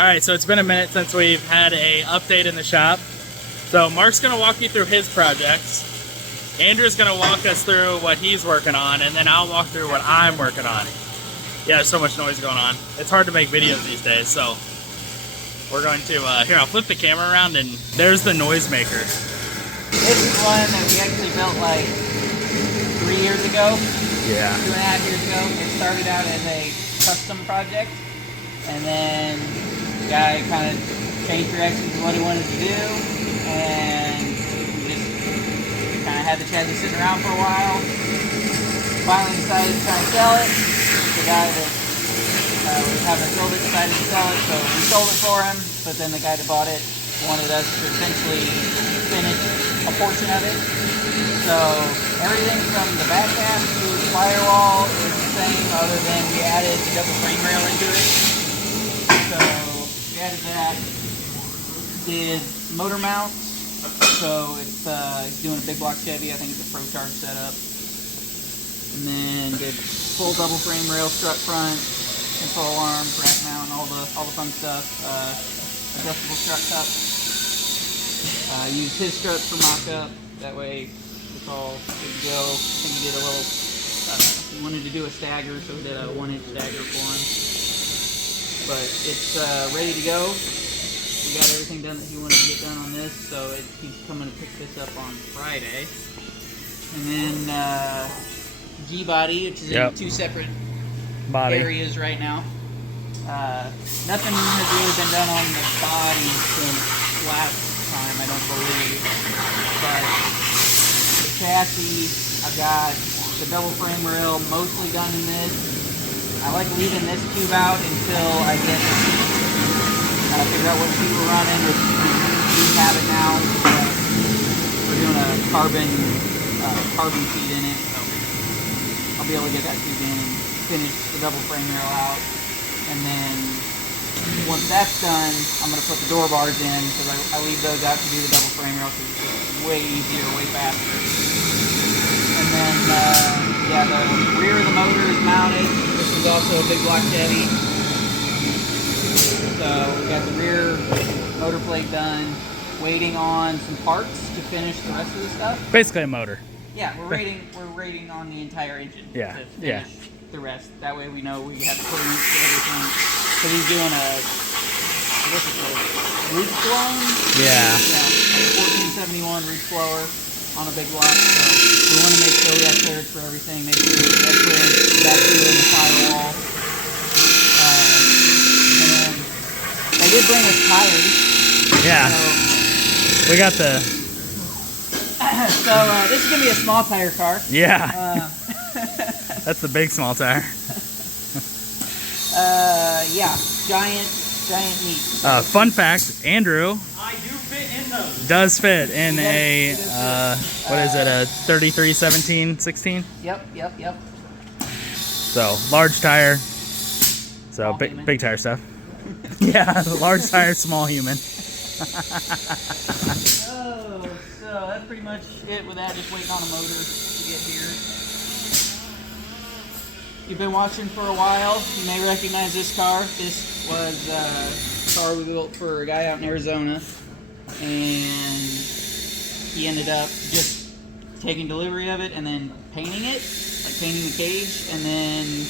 Alright, so it's been a minute since we've had a update in the shop. So Mark's going to walk you through his projects. Andrew's going to walk us through what he's working on, and then I'll walk through what I'm working on. Yeah, there's so much noise going on. It's hard to make videos these days, so we're going to, here, I'll flip the camera around, and there's the noisemaker. This is one that we actually built like 3 years ago. Yeah. 2.5 years ago. It started out as a custom project, and then the guy kind of changed directions of what he wanted to do, and we just kind of had the chassis sitting around for a while. Finally decided to try and sell it. The guy that was having to build it decided to sell it, so we sold it for him, but then the guy that bought it wanted us to essentially finish a portion of it. So everything from the back half to the firewall is the same, other than we added the double frame rail into it. So we added that. Did motor mounts. So it's doing a big block Chevy. I think it's a Pro Charge setup. And then did full double frame rail strut front, control arms, rack mount, all the fun stuff. Adjustable strut cups. Used his struts for mock-up. That way it's all good to go. I think he did a little, he wanted to do a stagger, so we did a 1-inch stagger for him. But it's ready to go. We got everything done that he wanted to get done on this, so he's coming to pick this up on Friday. And then G-body, which is in 2 separate areas right now. Nothing has really been done on the body since last time, I don't believe. But the chassis, I've got the double frame rail mostly done in this. I like leaving this tube out until I get the seat. Figure out what seat we're running, or we have it now. We're doing a carbon seat in it, so I'll be able to get that tube in and finish the double frame rail out. And then once that's done, I'm going to put the door bars in, because I leave those out to do the double frame rail, because it's way easier, way faster. And then, yeah, the rear of the motor is mounted. This is also a big block Chevy. So we got the rear motor plate done, waiting on some parts to finish the rest of the stuff. Basically a motor. Yeah, we're rating on the entire engine to finish the rest. That way we know we have the clearance for everything. So he's doing a, what's it called, roof blown? Yeah. Yeah, 1471 roof blower on a big block. So we want to make sure we have clearance for everything. Make sure we have clearance back here in the firewall. They did bring us tires. Yeah. So, we got the... so this is going to be a small tire car. Yeah. That's the big small tire. Yeah. Giant meat. Fun fact, Andrew... I do fit in those. Does fit in a, what is it, a 33/17/16? Yep. So, large tire. So, big tire stuff. Yeah, large tire, small human. Oh, so that's pretty much it with that. Just waiting on a motor to get here. You've been watching for a while. You may recognize this car. This was a car we built for a guy out in Arizona, and he ended up just taking delivery of it and then painting it, like painting the cage, and then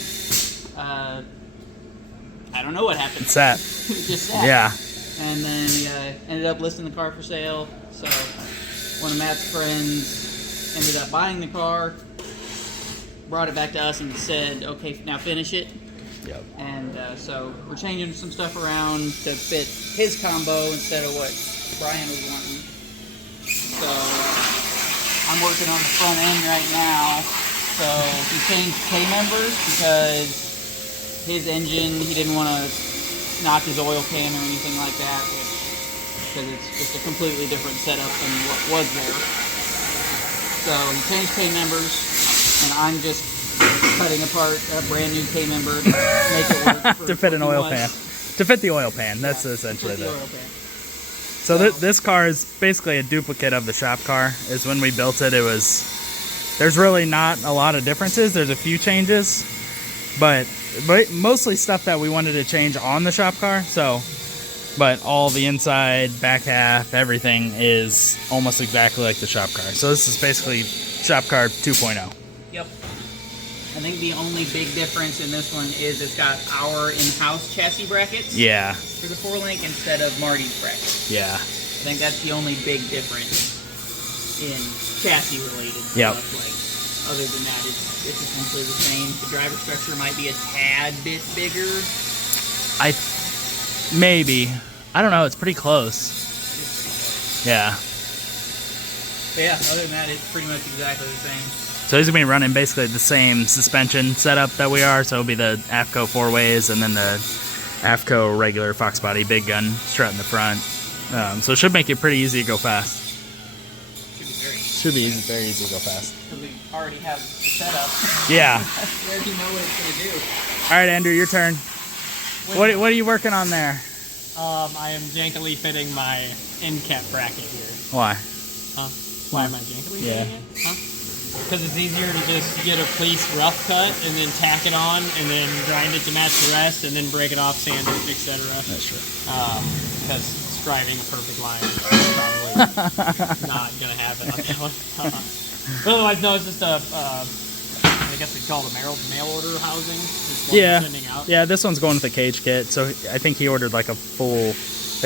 I don't know what happened. It's that. It just sat. Yeah. And then he ended up listing the car for sale. So one of Matt's friends ended up buying the car, brought it back to us, and said, "Okay, now finish it." Yep. And so we're changing some stuff around to fit his combo instead of what Brian was wanting. So I'm working on the front end right now. So he changed K-members because his engine, he didn't want to knock his oil pan or anything like that, because it's just a completely different setup than what was there. So he changed K-members, and I'm just cutting apart a brand new K-member to make it work for to fit an oil pan. To fit the oil pan, that's essentially the oil pan. So this car is basically a duplicate of the shop car. Is when we built it, there's really not a lot of differences. There's a few changes, but mostly stuff that we wanted to change on the shop car. So but all the inside, back half, everything is almost exactly like the shop car. So this is basically shop car 2.0. Yep. I think the only big difference in this one is it's got our in-house chassis brackets. Yeah. For the 4-link instead of Marty's brackets. Yeah. I think that's the only big difference in chassis related Yep. stuff. Like, other than that, it's essentially the same. The driver structure might be a tad bit bigger. Maybe. I don't know. It's pretty close. Yeah. But yeah, other than that, it's pretty much exactly the same. So he's going to be running basically the same suspension setup that we are. So it'll be the AFCO 4-ways and then the AFCO regular Fox body big gun strut in the front. So it should make it pretty easy to go fast. Should be easy, very easy to go fast. Because we already have the setup. Yeah. Where do you know what it's going to do? All right, Andrew, your turn. What are you working on there? I am jankily fitting my end cap bracket here. Why? Huh? Why am I jankily Yeah. fitting it? Huh? Because it's easier to just get a fleece rough cut and then tack it on and then grind it to match the rest and then break it off, sand it, etc. That's true. Because scribing a perfect line is probably not going to happen on that one. But otherwise, no, it's just a, I guess we call it a mail order housing. It's what Yeah. we're sending out. Yeah, this one's going with the cage kit. So I think he ordered like a full,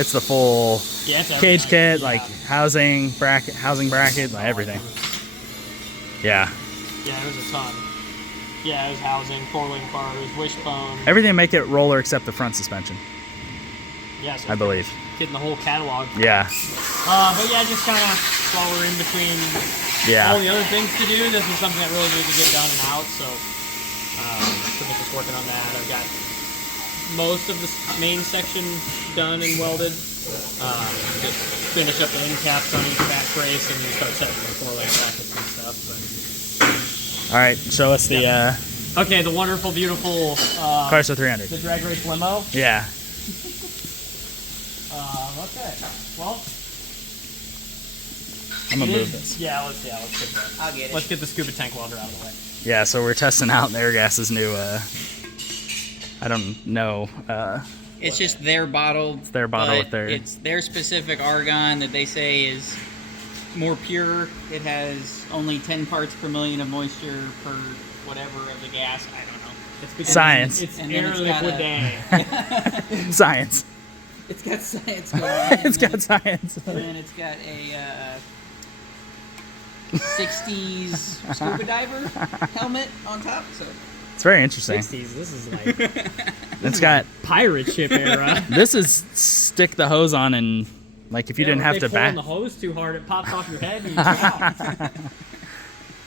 it's the full Yeah, it's cage everything. kit, like housing bracket, like everything. Yeah. Yeah, it was a ton. Yeah, it was housing, 4-link bars, wishbone. Everything make it roller except the front suspension, Yeah, so I believe. getting the whole catalog. Yeah. But yeah, just kind of while we're in between all Yeah. the other things to do, this is something that really needs to get done and out. So, we're just working on that. I've got most of the main section done and welded. Just finish up the end caps on each back brace and then start setting the 4-link brackets and stuff. All right, show us the But. Okay, the wonderful, beautiful Carso 300. the drag race limo. Yeah. Okay. Well, I'm gonna move this. yeah. Let's get that. I'll get it. Let's get the scuba tank welder out of the way. Yeah, so we're testing out Airgas's new, I don't know, It's just their bottle. It's their bottle but with their- It's their specific argon that they say is more pure. It has only 10 parts per million of moisture per whatever of the gas. I don't know. It's because Science. It's And then air it's got liquid a- day. Science. It's got science going on. It's got science. And then it's got a 60s scuba diver helmet on top. So It's very interesting. 60s. This is like It's got, pirate ship era. this is stick the hose on and, like, if you didn't have to If they pull on back. the hose too hard, it pops off your head and you drown.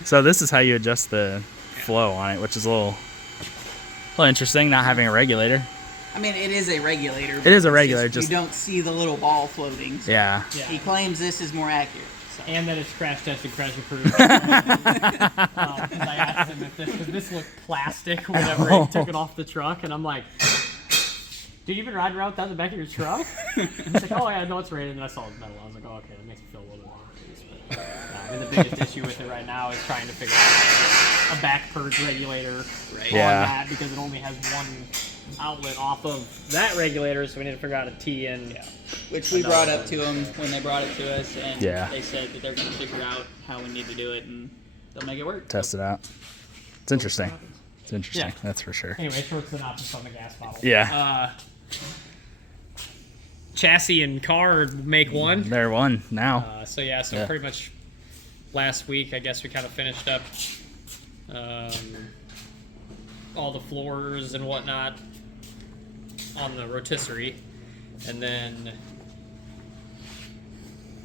So this is how you adjust the flow on it, which is a little interesting, not having a regulator. I mean, it is a regulator. It is a but it's regulator, You just- don't see the little ball floating. So Yeah. Yeah. He claims this is more accurate. So. And that it's crash tested, crash approved. Because I asked him if this looked plastic whenever he took it off the truck, and I'm like, "Do you even ride around without the back of your truck?" And he's like, "Oh yeah, I know it's rated." And I saw the metal. I was like, "Oh okay, that makes me feel a little bit more at peace." But, I mean, the biggest issue with it right now is trying to figure out how to get a back purge regulator Right. on Yeah. that because it only has one outlet off of that regulator, so we need to figure out a T-in. Which we brought up to them when they brought it to us, and Yeah. they said that they're going to figure out how we need to do it, and they'll make it work. Test it out. It's interesting. It's interesting, Yeah. that's for sure. Anyway, short synopsis on the gas bottle. Yeah. Chassis and car make one. They're one now. So Yeah. pretty much last week, I guess we kind of finished up all the floors and whatnot on the rotisserie, and then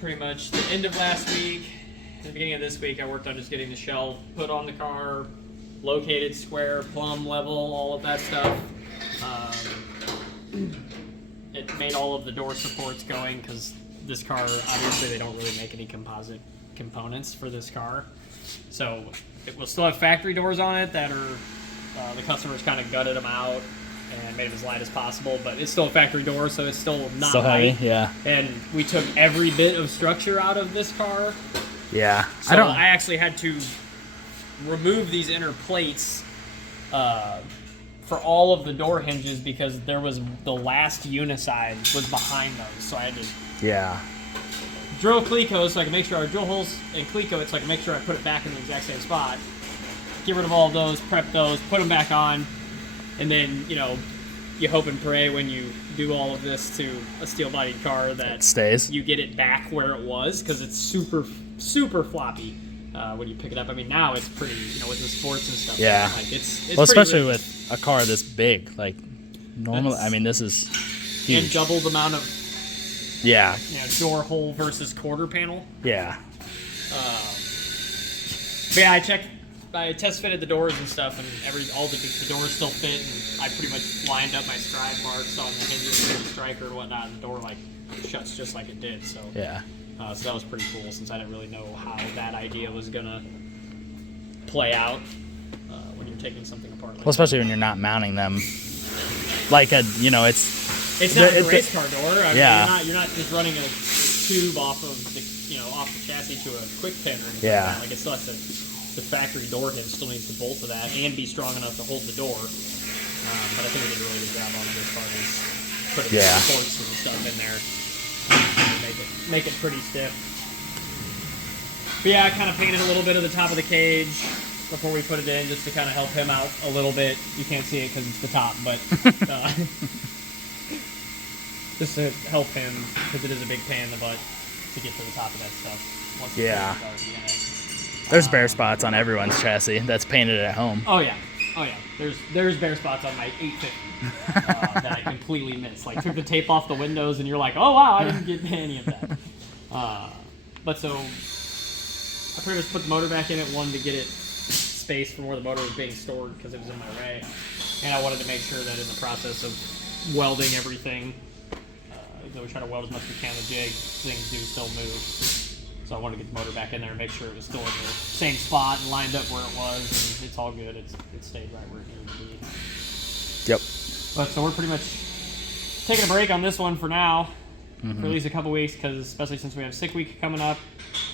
pretty much the end of last week, the beginning of this week, I worked on just getting the shell put on the car, located square, plumb, level, all of that stuff. It made all of the door supports going because this car, obviously, they don't really make any composite components for this car. So it will still have factory doors on it that are, the customers kind of gutted them out and made them as light as possible, but it's still a factory door, so it's still not Still light. heavy, yeah. And we took every bit of structure out of this car. Yeah. So I actually had to remove these inner plates for all of the door hinges because there was the last uniside was behind those, so I had to Yeah. drill Cleco so I can make sure I drill holes and Cleco it so I can make sure I put it back in the exact same spot. Get rid of all of those, prep those, put them back on, and then, you know, you hope and pray when you do all of this to a steel-bodied car that It stays. you get it back where it was, because it's super, super floppy when you pick it up. I mean, now it's pretty, you know, with the sports and stuff. Yeah. Like, it's Well, pretty especially rigid. with a car this big. Like, normally, I mean, this is huge. And double the amount of, Yeah. you know, door hole versus quarter panel. Yeah. But yeah, I test fitted the doors and stuff, and all the doors still fit, and I pretty much lined up my stride marks on the hinges and the striker and whatnot, and the door like shuts just like it did. So Yeah. so that was pretty cool, since I didn't really know how that idea was gonna play out when you're taking something apart. Like Well, especially when you're not mounting them. Like a, you know, it's not a race car door. I Yeah. mean, you're not just running a tube off of the off the chassis to a quick pin or anything. Yeah. Like that. Like, it still has to. The factory door hinge still needs to bolt to that and be strong enough to hold the door. But I think we did a really good job on it as far as putting Yeah. supports and stuff in there. Make it pretty stiff. But yeah, I kind of painted a little bit of the top of the cage before we put it in, just to kind of help him out a little bit. You can't see it because it's the top, but just to help him, because it is a big pain in the butt to get to the top of that stuff. Once the Yeah. cage's already in it. There's bare spots on everyone's chassis that's painted at home. Oh yeah. There's bare spots on my 850 that I completely missed. Like, took the tape off the windows, and you're like, oh wow, I didn't get any of that. But so I pretty much put the motor back in it. Wanted to get it space from where the motor was being stored because it was in my ray, and I wanted to make sure that in the process of welding everything, we try to weld as much as we can. The jig, things do still move. So I wanted to get the motor back in there and make sure it was still in the same spot and lined up where it was, and it's all good. It stayed right where it needed to be. Yep. But so we're pretty much taking a break on this one for now, for at least a couple weeks, because especially since we have sick week coming up.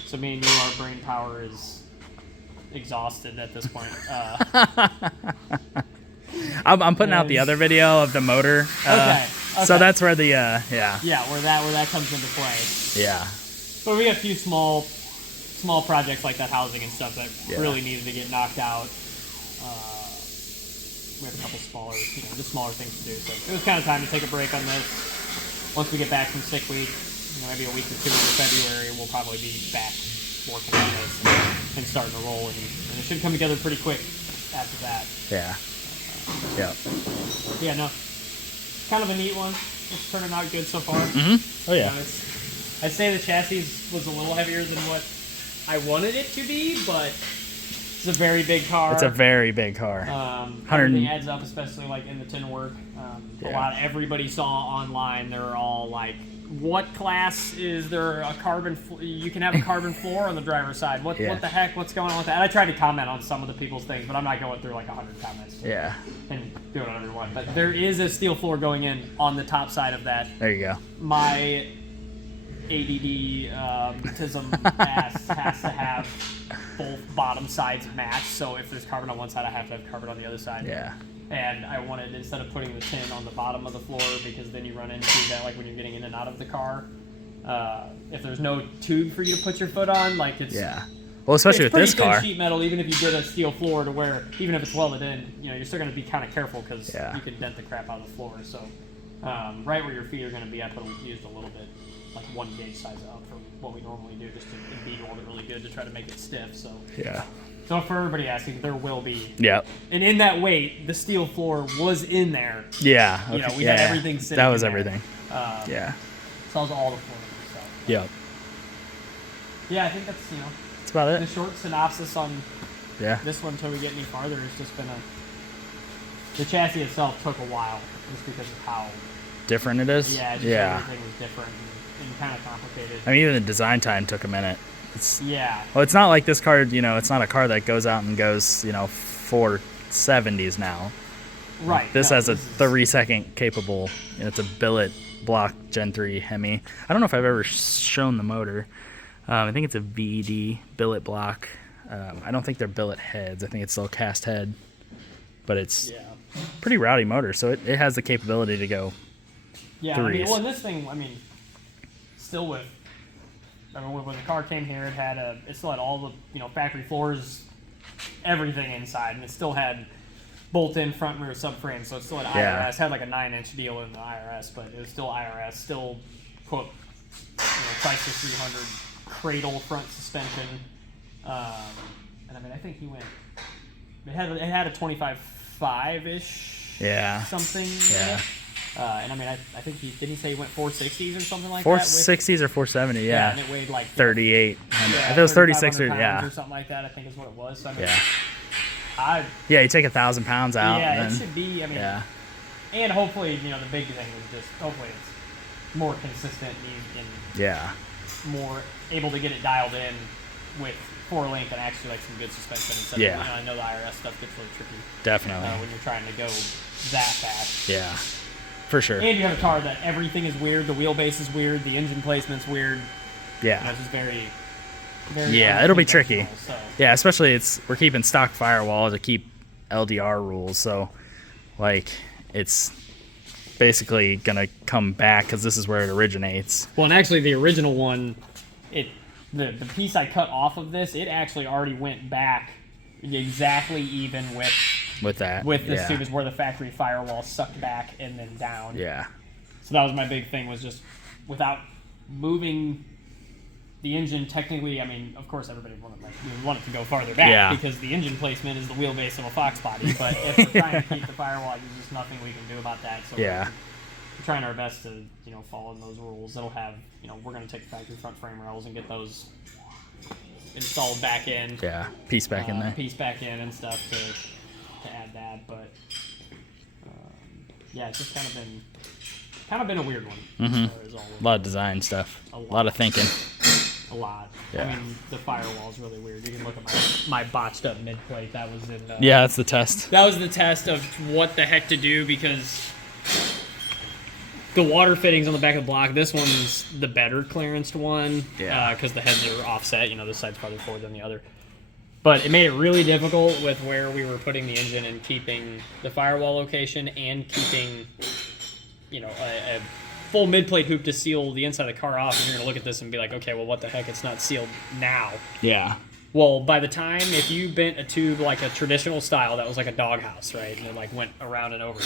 So me and you, our brain power is exhausted at this point. I'm putting out the other video of the motor. Okay. So that's where the, yeah. Yeah, where that comes into play. Yeah. But we got a few small projects like that housing and stuff that Yeah. really needed to get knocked out. We have a couple smaller, just smaller things to do. So it was kind of time to take a break on this. Once we get back from sick week, maybe a week or two in February, we'll probably be back working on this and starting to roll. And it should come together pretty quick after that. Yeah. Yeah. Yeah, no, kind of a neat one. It's turning out good so far. Oh yeah. I'd say the chassis was a little heavier than what I wanted it to be, but it's a very big car. It's a very big car. Everything adds up, especially like in the tin work. Yeah. Everybody saw online, they're all like, what class is there a carbon, you can have a carbon floor on the driver's side. What the heck, what's going on with that? And I tried to comment on some of the people's things, but I'm not going through like 100 comments. Yeah. And do whatever you want. But there is a steel floor going in on the top side of that. There you go. My ADD ass has to have both bottom sides match. So if there's carbon on one side, I have to have carbon on the other side. Yeah. And I wanted, instead of putting the tin on the bottom of the floor, because then you run into that, like when you're getting in and out of the car, if there's no tube for you to put your foot on, like it's Well, especially it's with this pretty thin car. sheet metal. Even if you did a steel floor, to where even if it's welded in, you're still going to be kind of careful, because you can dent the crap out of the floor. So right where your feet are going to be, I used a little bit, like 1 gauge size up from what we normally do, just to bead weld it really good to try to make it stiff. So So for everybody asking, there will be. Yep. And in that weight, the steel floor was in there. Yeah. Okay. We had everything sitting. That was in there. everything. Yeah. So that was all the floor. So. Yep. Yeah, I think that's That's about the it. short synopsis on this one until we get any farther. It's just been the chassis itself took a while, just because of how Different it is. everything was different and kind of complicated. I mean, even the design time took a minute. Yeah. Well, it's not like this car, it's not a car that goes out and goes, 470s now. Right. This has a 3-second capable, it's a billet block Gen 3 Hemi. I don't know if I've ever shown the motor. I think it's a VED billet block. I don't think they're billet heads. I think it's still cast head. But it's pretty rowdy motor, so it has the capability to go. Yeah, Threes. well, and this thing, still when the car came here, it still had all the factory floors, everything inside, and it still had bolt-in front and rear subframe, so it still had Yeah. IRS. Had like a 9-inch deal in the IRS, but it was still IRS. Still, quote, Chrysler 300 cradle front suspension, and I think he went. It had a 25.5-ish. Yeah. Something. Yeah. In it. And I think didn't he say he went 460s or something like 460s or 470, yeah. And it weighed like 38. I think it was 36 or 3,500 yeah. pounds or something like that. I think is what it was. So, Yeah, you take 1,000 pounds out. Yeah, and it then, should be. yeah. And hopefully, the big thing is just hopefully it's more consistent and Yeah. more able to get it dialed in with 4-link and actually like some good suspension. Instead Yeah. of, I know the IRS stuff gets really tricky Definitely. when you're trying to go that fast. Yeah. For sure. And you have a car that everything is weird. The wheelbase is weird. The engine placement's weird. Yeah. It's just very, very. Yeah, it'll be tricky. So. Yeah, especially we're keeping stock firewall to keep LDR rules, so like it's basically gonna come back because this is where it originates. Well, and actually, the original one, the piece I cut off of this, it actually already went back exactly even with that. this yeah. tube is where the factory firewall sucked back and then down. Yeah. So that was my big thing, was just without moving the engine. Technically, of course, everybody wanted to go farther back Yeah. because the engine placement is the wheelbase of a Fox body. But if we're trying to keep the firewall, there's just nothing we can do about that. So Yeah. we're trying our best to follow those rules. It'll have we're going to take the factory front frame rails and get those installed back in. Yeah. Piece back in there. Piece back in and stuff to add that, but yeah, it's just kind of been a weird one. Mhm. As far as all A lot of design stuff. A lot of thinking. a lot. Yeah. The firewall is really weird. You can look at my botched up mid plate. That was in. Yeah, that's the test. That was the test of what the heck to do, because the water fittings on the back of the block. This one's the better clearanced one. Yeah. Because the heads are offset. This side's farther forward than the other. But it made it really difficult with where we were putting the engine and keeping the firewall location and keeping, a full mid-plate hoop to seal the inside of the car off. And you're going to look at this and be like, okay, well, what the heck? It's not sealed now. Yeah. Well, by the time, if you bent a tube like a traditional style, that was like a doghouse, right? And it went around and over.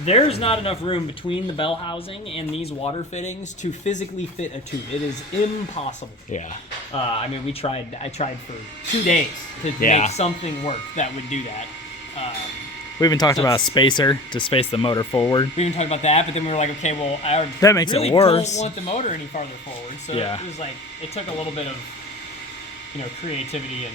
There's not enough room between the bell housing and these water fittings to physically fit a tube. It is impossible. Yeah. I tried for 2 days to make something work that would do that. We even talked about a spacer to space the motor forward. We even talked about that, but then we were like, okay, well, That makes really it worse. don't want the motor any farther forward. So Yeah. it was it took a little bit of, creativity and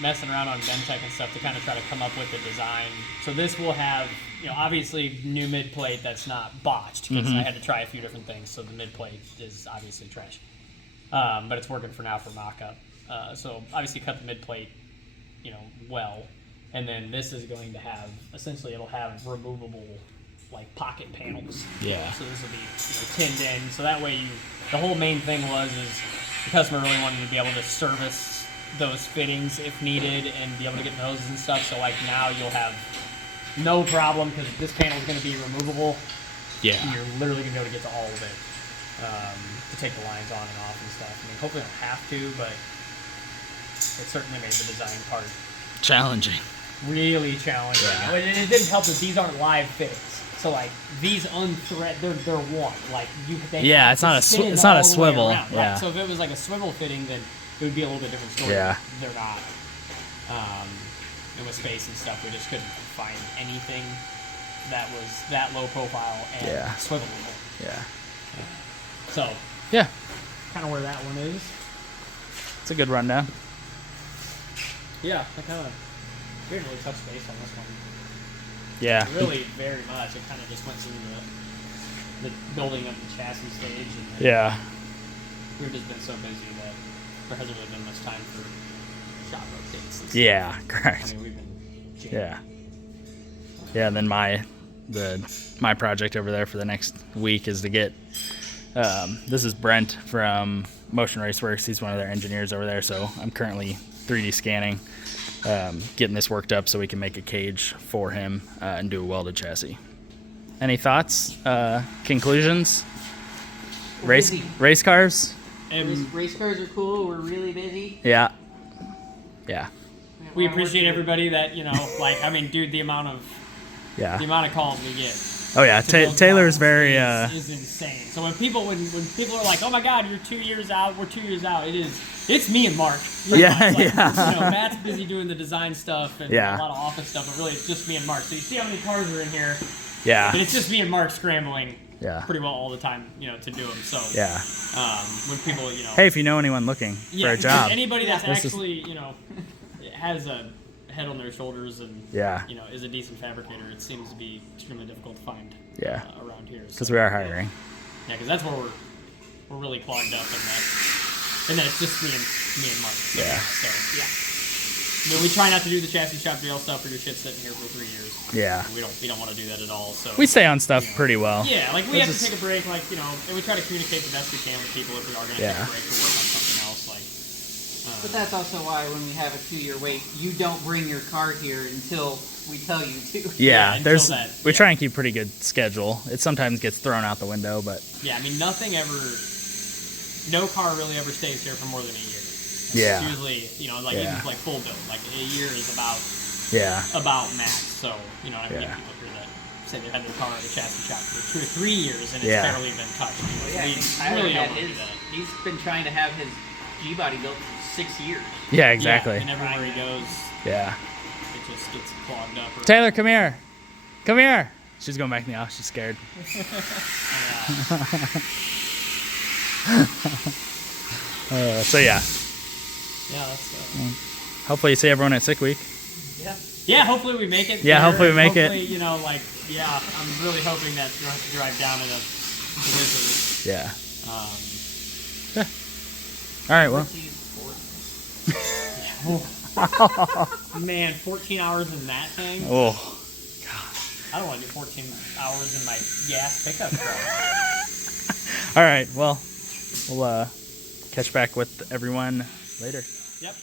messing around on Bentech and stuff to kind of try to come up with the design. So this will have, obviously new mid plate that's not botched, because I had to try a few different things. So the mid plate is obviously trash, but it's working for now for mock-up. So obviously cut the mid plate, well, and then this is going to have, essentially it'll have removable pocket panels. Yeah. So this will be tinned in. So that way the whole main thing is the customer really wanted to be able to service those fittings if needed and be able to get the hoses and stuff. So now you'll have no problem, because this panel is going to be removable. Yeah. And you're literally going to be able to get to all of it to take the lines on and off and stuff. Hopefully I don't have to, but it certainly made the design part Challenging. really challenging. Yeah. And it didn't help that these aren't live fittings. So these unthread, they're one. Yeah, it's not a spin it's not all a the way swivel. around, Yeah. right? So if it was like a swivel fitting, then it would be a little bit different story. Yeah. They're not. And with space and stuff, we just couldn't find anything that was that low profile and Yeah. swivelable. Yeah. So Yeah. kind of where that one is. It's a good rundown. Yeah, we didn't really touch base on this one. Yeah. Really, very much. It kind of just went through the building of the chassis stage, and then Yeah. we've just been so busy that there hasn't really been much time for shop updates and stuff. Yeah. Correct. We've been jamming. Yeah. Yeah. And then my project over there for the next week is to get. This is Brent from Motion Raceworks. He's one of their engineers over there. So I'm currently 3D scanning getting this worked up so we can make a cage for him and do a welded chassis. Any thoughts? Conclusions? Race cars? Race cars are cool. We're really busy. Yeah. We appreciate everybody that like dude, the amount of calls we get. Oh yeah, Taylor's very is insane. So when people are like, "Oh my God, you're 2 years out," we're 2 years out. It's me and Mark. Yeah, like, yeah. Matt's busy doing the design stuff and a lot of office stuff, but really it's just me and Mark. So you see how many cars are in here. Yeah. But it's just me and Mark scrambling. Yeah. Pretty well all the time, to do them. So yeah. When people, Hey, if you know anyone looking for a job, anybody that's actually has a head on their shoulders and is a decent fabricator, it seems to be extremely difficult to find around here. Because we are hiring. Yeah, because that's where we're really clogged up in that it's just me and Mark. So, yeah. I mean, we try not to do the chassis shop jail stuff or your shit sitting here for 3 years. Yeah. We don't want to do that at all. So we stay on stuff pretty well. Yeah, like we have to take a break, and we try to communicate the best we can with people if we are going to take a break to work on something else. But that's also why when we have a 2-year wait, you don't bring your car here until we tell you to. Yeah, we try and keep a pretty good schedule. It sometimes gets thrown out the window, but yeah, I mean no car really ever stays here for more than a year. Yeah. It's usually, even like full build, like a year is about max. So, I have people here that say they had their car at a chassis shop for 2 or 3 years and it's barely been touched. We really don't do that. He's been trying to have his G-body built for 6 years. Yeah, exactly. Yeah, and everywhere he goes, it just gets clogged up. Taylor, come here. Come here. She's going back in the office. She's scared. So yeah. Yeah, that's hopefully you see everyone at sick week. Yeah, hopefully we make it. Yeah, hopefully we make it. I'm really hoping that you don't have to drive down in a blizzard. Yeah. All right, well. Man, 14 hours in that thing? Oh, God. I don't want to do 14 hours in my gas pickup truck. All right, well, we'll catch back with everyone later. Yep.